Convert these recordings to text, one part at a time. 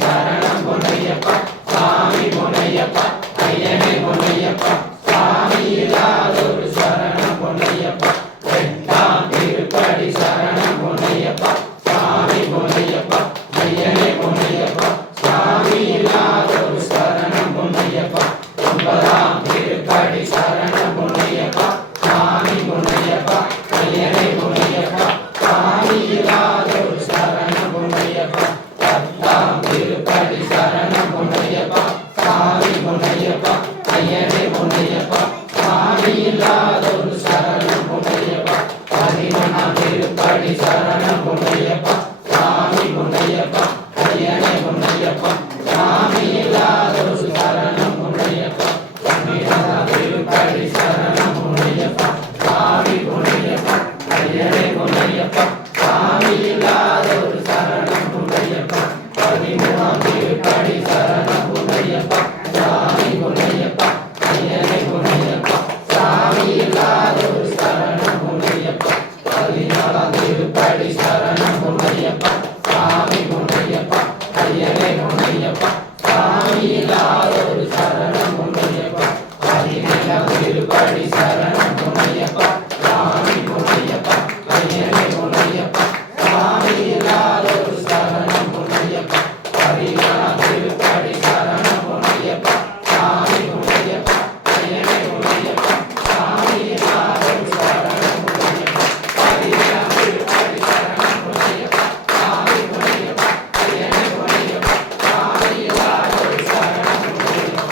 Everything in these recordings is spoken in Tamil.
சரணம் பொன்னையப்பா சாமி பொன்னையப்பா ஐயனே பொன்னையப்பா சாமி இல்லாதொரு சரணம் பொன்னையப்பா எட்டாம் திருப்படி சரணம் பொன்னையப்பா சாமி பொன்னையப்பா ஐயனே பொன்னையப்பா சாமி இல்லாதொரு சரணம் பொன்னையப்பா ஒன்பதாம் திருப்படி சரணம் பொன்னையப்பா சாமி பொன்னையப்பா ஐயனே பொன்னையப்பா சாமி இல்லாதொரு சரணம் பொன்னையப்பா பத்தாம் திருப்படி சரணம் பொன்னையப்பா சாமி பொன்னையப்பா ஐயனே பொன்னையப்பா சாமி இல்லாதொரு சரணம் பொன்னையப்பா பதினொன்றாம் திருப்படி சரணம் பொன்னையப்பா சாமி பொன்னையப்பா ஐயனே பொன்னையப்பா சாமி இல்லாதொரு சரணம் பொன்னையப்பா பன்னிரண்டாம் திருப்படி சரணம் பொன்னையப்பா சாமி பொன்னையப்பா ஐயனே பொன்னையப்பா சாமி இல்லாதொரு சரணம் பொன்னையப்பா பதிமூணாம் திருப்படி சரணம் பொன்னையப்பா சாமி பொன்னையப்பா ஐயனே பொன்னையப்பா சாமி இல்லாதொரு சரணம் பொன்னையப்பா பதினாலாம் திருப்படி சரணம் பொன்னையப்பா சாமி பொன்னையப்பா ஐயனே பொன்னையப்பா சாமி இல்லாதொரு சரணம் பொன்னையப்பா பதினேழாம் திருப்படி சரணம் பொன்னையப்பா சாமி பொன்னையப்பா ஐயனே பொன்னையப்பா சாமி இல்லாதொரு சரணம் பொன்னையப்பா பதினாறாம் திருப்படி சரணம் பொன்னையப்பா சாமி பொன்னையப்பா ஐயனே பொன்னையப்பா சாமி இல்லாதொரு சரணம் பொன்னையப்பா பதினேழாம் திருப்படி சரணம் பொன்னையப்பா சாமி பொன்னையப்பா ஐயனே பொன்னையப்பா சாமி இல்லாதொரு சரணம் பொன்னையப்பா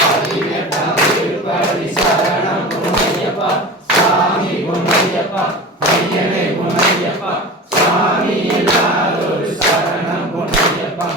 பதினெட்டாம் திருப்படி சரணம் பொன்னையப்பா சாமி பொன்னையப்பா ஐயனே பொன்னையப்பா சாமி இல்லாதொரு சரணம் பொன்னையப்பா